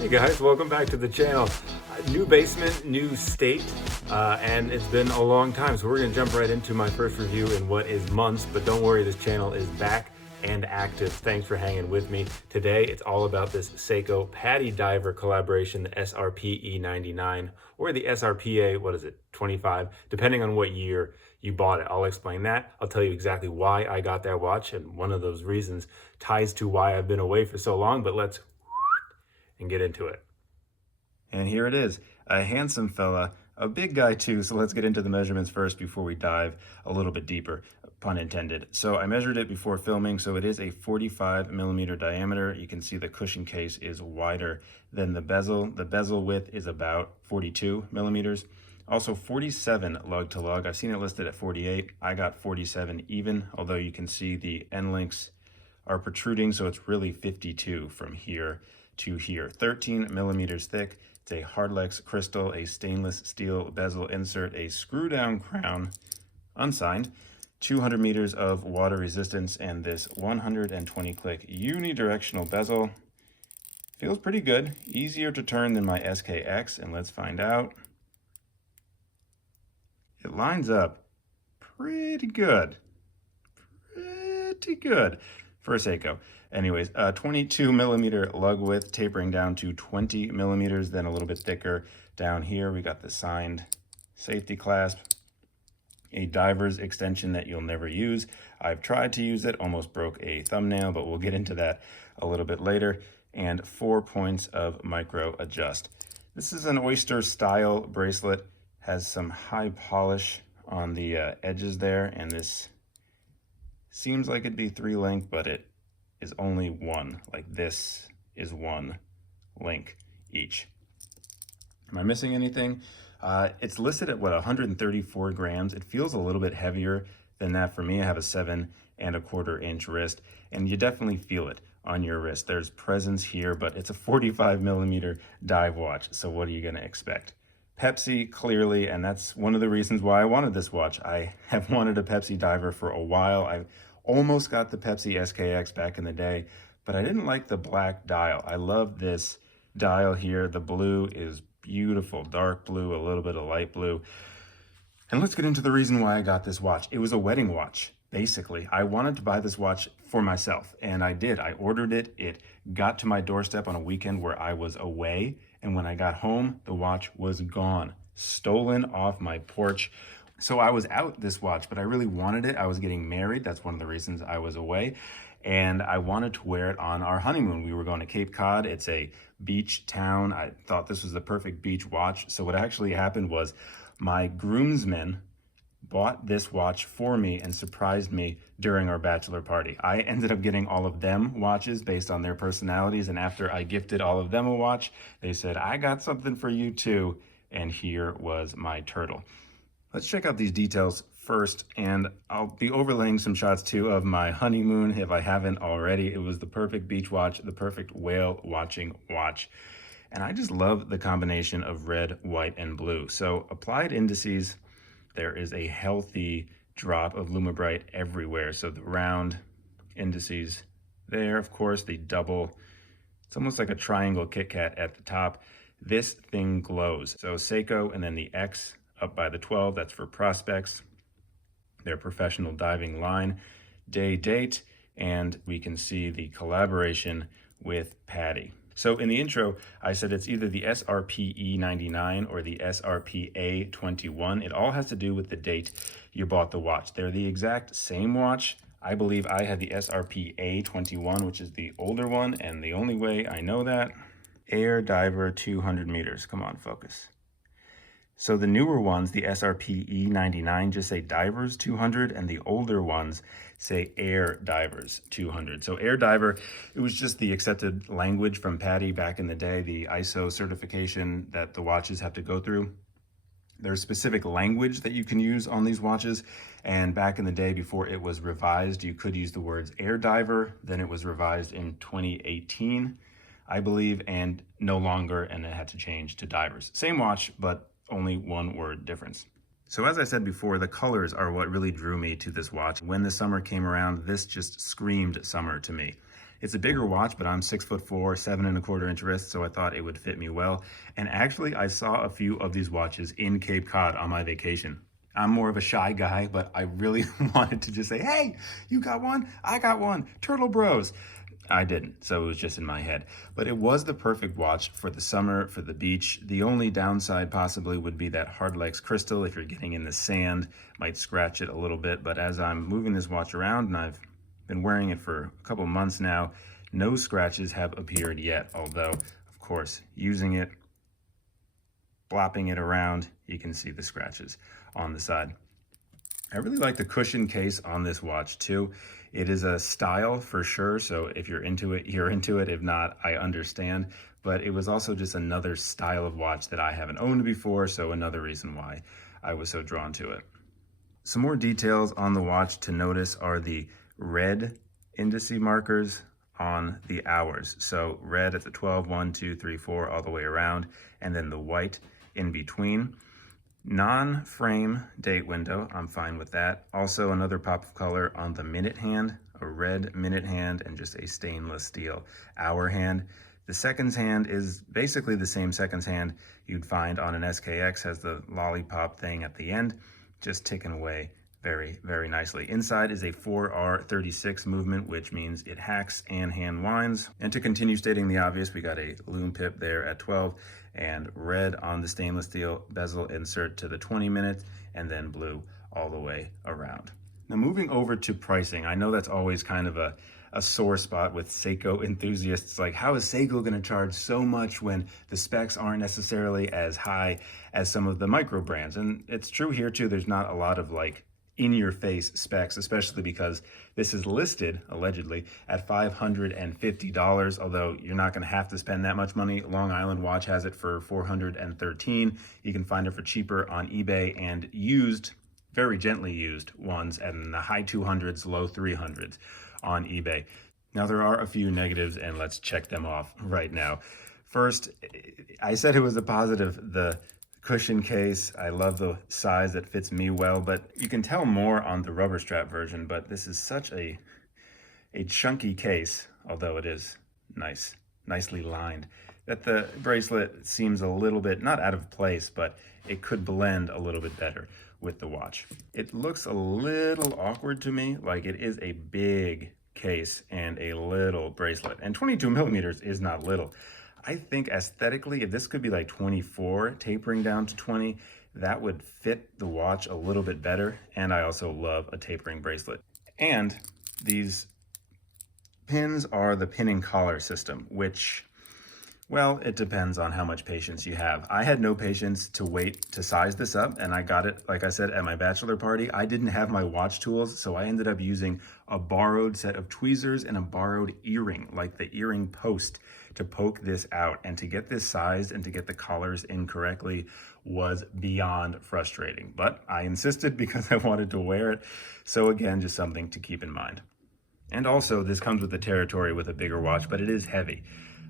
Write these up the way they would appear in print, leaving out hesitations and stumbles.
Hey guys, welcome back to the channel. New basement, new state, and it's been a long time, so we're gonna jump right into my first review in what is months, but don't worry, this channel is back and active. Thanks for hanging with me. Today, it's all about this Seiko PADI diver collaboration, the SRPE99, or the SRPA, 25, depending on what year you bought it. I'll explain that. I'll tell you exactly why I got that watch, and one of those reasons ties to why I've been away for so long, but let's and get into it. And here it is, a handsome fella, a big guy too, so let's get into the measurements first before we dive a little bit deeper, pun intended. So I measured it before filming, so it is a 45 millimeter diameter. You can see the cushion case is wider than the bezel. The bezel width is about 42 millimeters. Also 47 lug to lug. I've seen it listed at 48. I got 47 even, although you can see the end links are protruding, so it's really 52 from here to here. 13 millimeters thick. It's a Hardlex crystal, a stainless steel bezel insert, a screw down crown, unsigned, 200 meters of water resistance, and this 120 click unidirectional bezel. Feels pretty good, easier to turn than my SKX, and let's find out. It lines up pretty good, for a Seiko. Anyways, 22 millimeter lug width, tapering down to 20 millimeters, then a little bit thicker down here. We got the signed safety clasp, a diver's extension that you'll never use. I've tried to use it, almost broke a thumbnail, but we'll get into that a little bit later, and 4 points of micro adjust. This is an oyster style bracelet, has some high polish on the edges there, and this seems like it'd be 3 link, but it is only 1. Like this is 1 link each. Am I missing anything? It's listed at 134 grams. It feels a little bit heavier than that for me. I have a 7¼ inch wrist, and you definitely feel it on your wrist. There's presence here, but it's a 45 millimeter dive watch. So what are you gonna expect? Pepsi, clearly, and that's one of the reasons why I wanted this watch. I have wanted a Pepsi diver for a while. I've almost got the Pepsi SKX back in the day, but I didn't like the black dial. I love this dial here. The blue is beautiful, dark blue, a little bit of light blue. And let's get into the reason why I got this watch. It was a wedding watch, basically. I wanted to buy this watch for myself, and I did. I ordered it. It got to my doorstep on a weekend where I was away, and when I got home, the watch was gone, stolen off my porch. So I was out this watch, but I really wanted it. I was getting married. That's one of the reasons I was away. And I wanted to wear it on our honeymoon. We were going to Cape Cod. It's a beach town. I thought this was the perfect beach watch. So what actually happened was my groomsmen bought this watch for me and surprised me during our bachelor party. I ended up getting all of them watches based on their personalities. And after I gifted all of them a watch, they said, I got something for you too. And here was my turtle. Let's check out these details first, and I'll be overlaying some shots too of my honeymoon if I haven't already. It was the perfect beach watch, the perfect whale watching watch. And I just love the combination of red, white, and blue. So applied indices, there is a healthy drop of Lumibright everywhere. So the round indices there, of course, the double, it's almost like a triangle Kit Kat at the top. This thing glows. So Seiko, and then the X up by the 12, that's for prospects, their professional diving line, day, date, and we can see the collaboration with PADI. So in the intro, I said it's either the SRPE99 or the SRPA21. It all has to do with the date you bought the watch. They're the exact same watch. I believe I had the SRPA21, which is the older one, and the only way I know that, Air Diver 200 meters. Come on, focus. So the newer ones, the SRPE99, just say Divers 200, and the older ones say Air Divers 200. So Air Diver, it was just the accepted language from PADI back in the day, the ISO certification that the watches have to go through. There's specific language that you can use on these watches, and back in the day before it was revised, you could use the words Air Diver. Then it was revised in 2018, I believe, and no longer, and it had to change to Divers. Same watch, but only 1 word difference. So as I said before, the colors are what really drew me to this watch. When the summer came around, this just screamed summer to me. It's a bigger watch, but I'm 6'4", 7¼ wrist, so I thought it would fit me well. And actually, I saw a few of these watches in Cape Cod on my vacation. I'm more of a shy guy, but I really wanted to just say, hey, you got one? I got one. Turtle Bros. I didn't, so it was just in my head. But it was the perfect watch for the summer, for the beach. The only downside possibly would be that Hardlex crystal. If you're getting in the sand, might scratch it a little bit. But as I'm moving this watch around, and I've been wearing it for a couple months now, no scratches have appeared yet. Although, of course, using it, flopping it around, you can see the scratches on the side. I really like the cushion case on this watch too. It is a style for sure, so if you're into it, you're into it. If not, I understand. But it was also just another style of watch that I haven't owned before, so another reason why I was so drawn to it. Some more details on the watch to notice are the red indice markers on the hours. So red at the 12, 1, 2, 3, 4, all the way around, and then the white in between. Non-frame date window, I'm fine with that. Also another pop of color on the minute hand, a red minute hand, and just a stainless steel hour hand. The seconds hand is basically the same seconds hand you'd find on an SKX, has the lollipop thing at the end, just ticking away very, very nicely. Inside is a 4R36 movement, which means it hacks and hand winds. And to continue stating the obvious, we got a lume pip there at 12 and red on the stainless steel bezel insert to the 20 minutes, and then blue all the way around. Now moving over to pricing, I know that's always kind of a sore spot with Seiko enthusiasts. Like, how is Seiko going to charge so much when the specs aren't necessarily as high as some of the micro brands? And it's true here too. There's not a lot of like in-your-face specs, especially because this is listed allegedly at $550, although you're not going to have to spend that much money. Long Island Watch has it for $413. You can find it for cheaper on eBay, and used, very gently used ones in the high 200s, low 300s on eBay. Now there are a few negatives, and let's check them off right now. First, I said it was a positive, the cushion case. I love the size, that fits me well, but you can tell more on the rubber strap version. But this is such a chunky case, although it is nicely lined, that the bracelet seems a little bit, not out of place, but it could blend a little bit better with the watch. It looks a little awkward to me, like it is a big case and a little bracelet, and 22 millimeters is not little. I think aesthetically, if this could be like 24, tapering down to 20, that would fit the watch a little bit better. And I also love a tapering bracelet. And these pins are the pinning collar system, which, well, it depends on how much patience you have. I had no patience to wait to size this up, and I got it, like I said, at my bachelor party. I didn't have my watch tools, so I ended up using a borrowed set of tweezers and a borrowed earring, like the earring post, to poke this out. And to get this sized and to get the collars in correctly was beyond frustrating. But I insisted because I wanted to wear it. So again, just something to keep in mind. And also, this comes with the territory with a bigger watch, but it is heavy.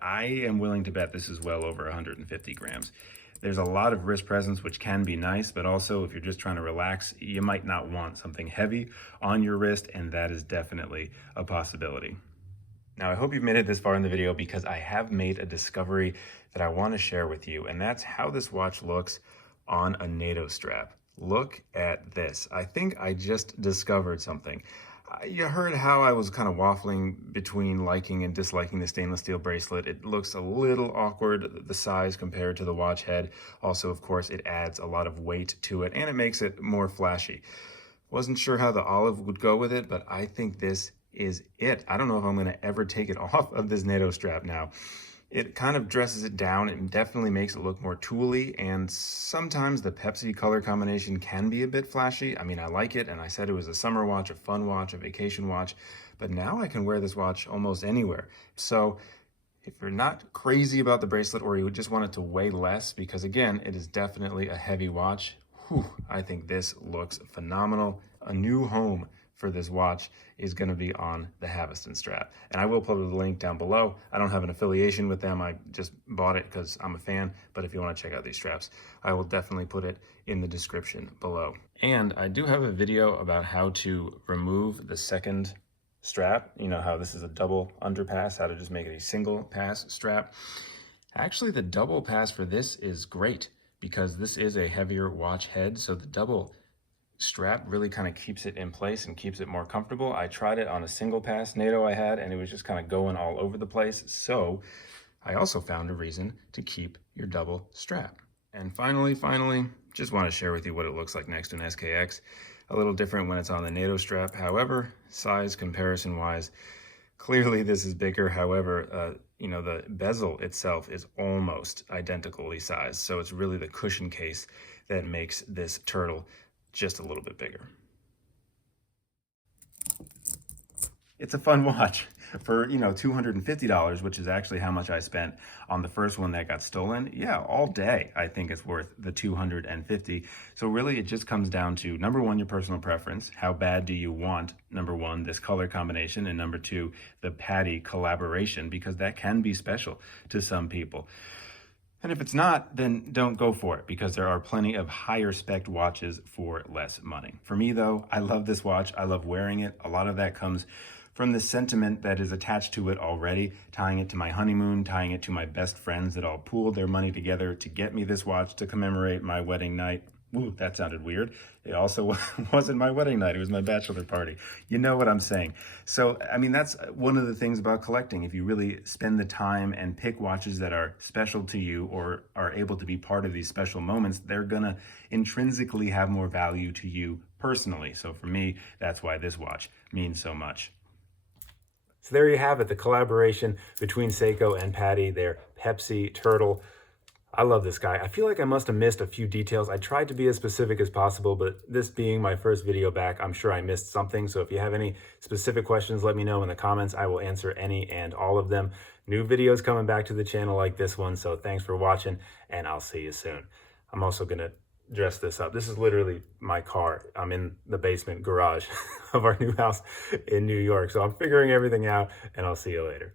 I am willing to bet this is well over 150 grams. There's a lot of wrist presence, which can be nice, but also if you're just trying to relax, you might not want something heavy on your wrist, and that is definitely a possibility. Now, I hope you've made it this far in the video, because I have made a discovery that I want to share with you, and that's how this watch looks on a NATO strap. Look at this. I think I just discovered something. You heard how I was kind of waffling between liking and disliking the stainless steel bracelet. It looks a little awkward, the size compared to the watch head. Also, of course, it adds a lot of weight to it, and it makes it more flashy. Wasn't sure how the olive would go with it, but I think this is it. I don't know if I'm going to ever take it off of this NATO strap now. It kind of dresses it down. It definitely makes it look more tooly, and sometimes the Pepsi color combination can be a bit flashy. I mean, I like it, and I said it was a summer watch, a fun watch, a vacation watch, but now I can wear this watch almost anywhere. So if you're not crazy about the bracelet, or you just want it to weigh less, because again, it is definitely a heavy watch, I think this looks phenomenal. A new home for this watch is going to be on the Haveston strap, and I will put a link down below. I don't have an affiliation with them. I just bought it because I'm a fan, but if you want to check out these straps, I will definitely put it in the description below. And I do have a video about how to remove the second strap. You know how this is a double underpass, how to just make it a single pass strap. Actually, the double pass for this is great because this is a heavier watch head, so the double strap really kind of keeps it in place and keeps it more comfortable. I tried it on a single pass NATO I had, and it was just kind of going all over the place. So I also found a reason to keep your double strap. And finally, just want to share with you what it looks like next to an SKX. A little different when it's on the NATO strap. However, size comparison wise, clearly this is bigger. However, you know, the bezel itself is almost identically sized. So it's really the cushion case that makes this turtle just a little bit bigger. It's a fun watch for, you know, $250, which is actually how much I spent on the first one that got stolen. Yeah, all day I think it's worth the $250. So really it just comes down to, number one, your personal preference. How bad do you want, number one, this color combination, and number two, the PADI collaboration, because that can be special to some people. And if it's not, then don't go for it, because there are plenty of higher spec watches for less money. For me though, I love this watch. I love wearing it. A lot of that comes from the sentiment that is attached to it already, tying it to my honeymoon, tying it to my best friends that all pooled their money together to get me this watch to commemorate my wedding night. Ooh, that sounded weird. It also wasn't my wedding night, it was my bachelor party. You know what I'm saying. So, I mean, that's one of the things about collecting. If you really spend the time and pick watches that are special to you or are able to be part of these special moments, they're gonna intrinsically have more value to you personally. So for me, that's why this watch means so much. So there you have it, the collaboration between Seiko and PADI, their Pepsi Turtle. I love this guy. I feel like I must have missed a few details. I tried to be as specific as possible, but this being my first video back, I'm sure I missed something. So if you have any specific questions, let me know in the comments. I will answer any and all of them. New videos coming back to the channel like this one. So thanks for watching, and I'll see you soon. I'm also gonna dress this up. This is literally my car. I'm in the basement garage of our new house in New York. So I'm figuring everything out, and I'll see you later.